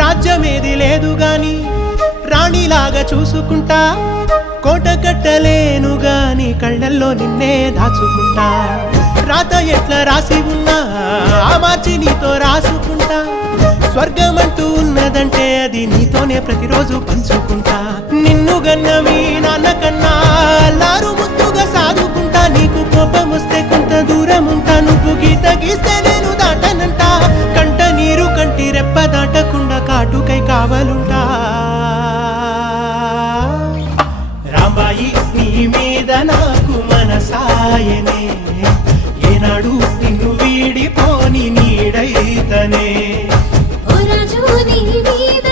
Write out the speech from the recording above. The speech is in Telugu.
రాజ్యమేది లేదు గాని రాణిలాగా చూసుకుంటా, కోట కట్టలేను గాని కళ్ళల్లో నిన్నే దాచుకుంటా. రాత ఎట్లా రాసి ఉన్నా ఆ మార్చి నీతో రాసుకుంటా. స్వర్గమంటూ ఉన్నదంటే అది నీతోనే ప్రతిరోజు పంచుకుంటా. నిన్ను గన్న మీ నాన్న కన్నా అల్లారు ముద్దుగా సాదుకుంటా. నీకు కోపం వస్తే కొంత దూరం ఉంటా, నువ్వు గీత గీస్తే నేను దాటనంటా. కంట నీరు కంటి రెప్ప దాటకుండా కాటుకై కావలుంటా. రాంబాయి నీ మీద నాకు మనసాయనే, ఏనాడు నిన్ను వీడిపోని నీడైతనే. ఓ రాజు నీ మీద